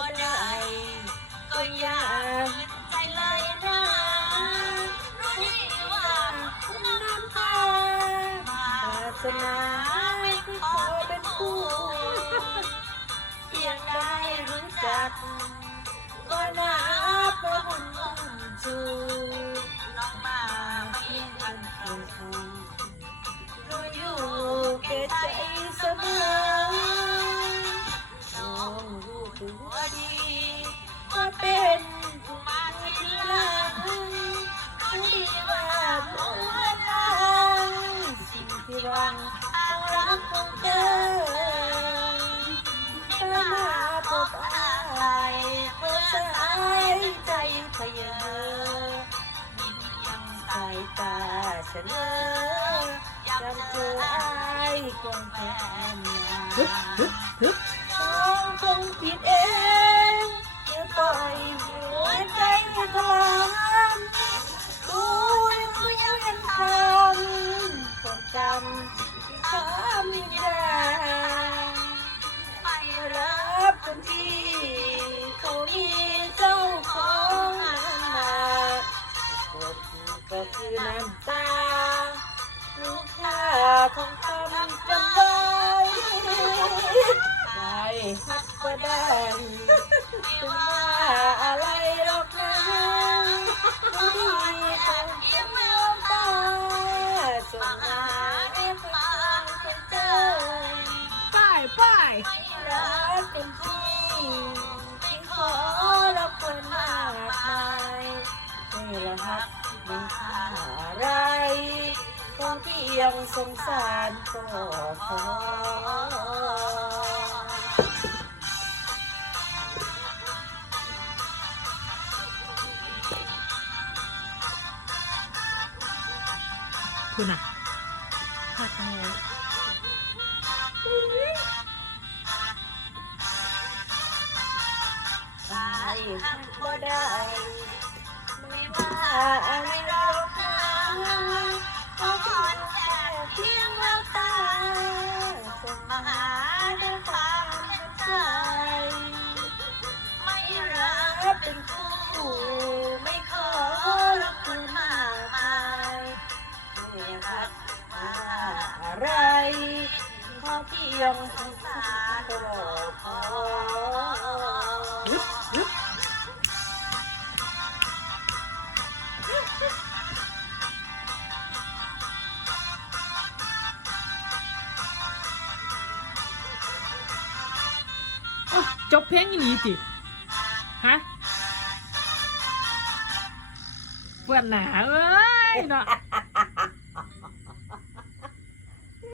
บ่ได้ก็อยากใจเลยนะรู้ดีว่าน้ำตาปรารถนาไม่ขอเป็นคู่เพียงได้รู้จักก็นับว่าบุญชูน้องมาเพียงทันคนรู้อยู่แก่ใจเสมอน้องรู้ตัวดีว่าเป็นผู้มาทีหลังรู้ดีว่าเมื่อตายสิ่งที่หวังเอารักของเธอมาพบอายเมื่อสายใจพะเยอยิ้มยังสายตาเฉลยจำเจออายคงแค่มาต้องคงผิดเองอย่าปล่อยหัวใจมันทรมานดูยังเห็นคำความจำคำนิยามไม่รับคนที่เขามีเจ้าของนั้นมาบทก็คือน้ำตาลูกค้าของคำจำไว้ได้ฮักก็ได้ไม่ว่าอะไรหรอกนะรู้ดีต้องยิ้มน้ำตาจนหาเอ็ดปากเป็นเจ้าไม่รักกันที่ไม่ขอรับคนมากมายไม่ละฮักไม่ค่าอะไรก็เพียงสงสารก็พอคุณอ่ะหักแนวไปหักบ่ได้ไม่ว่าอะไรหรอกนะขอแค่เพียงแววตาส่งมาหาด้วยความเข้าใจไม่รับเป็นคู่ไม่ขอรับคุณมากมายไม่รักอะไรขอเพียงสงสารก็พอจบเพลงอีหลีจิฮะเพื่อนหนาเอ้ยเนาะ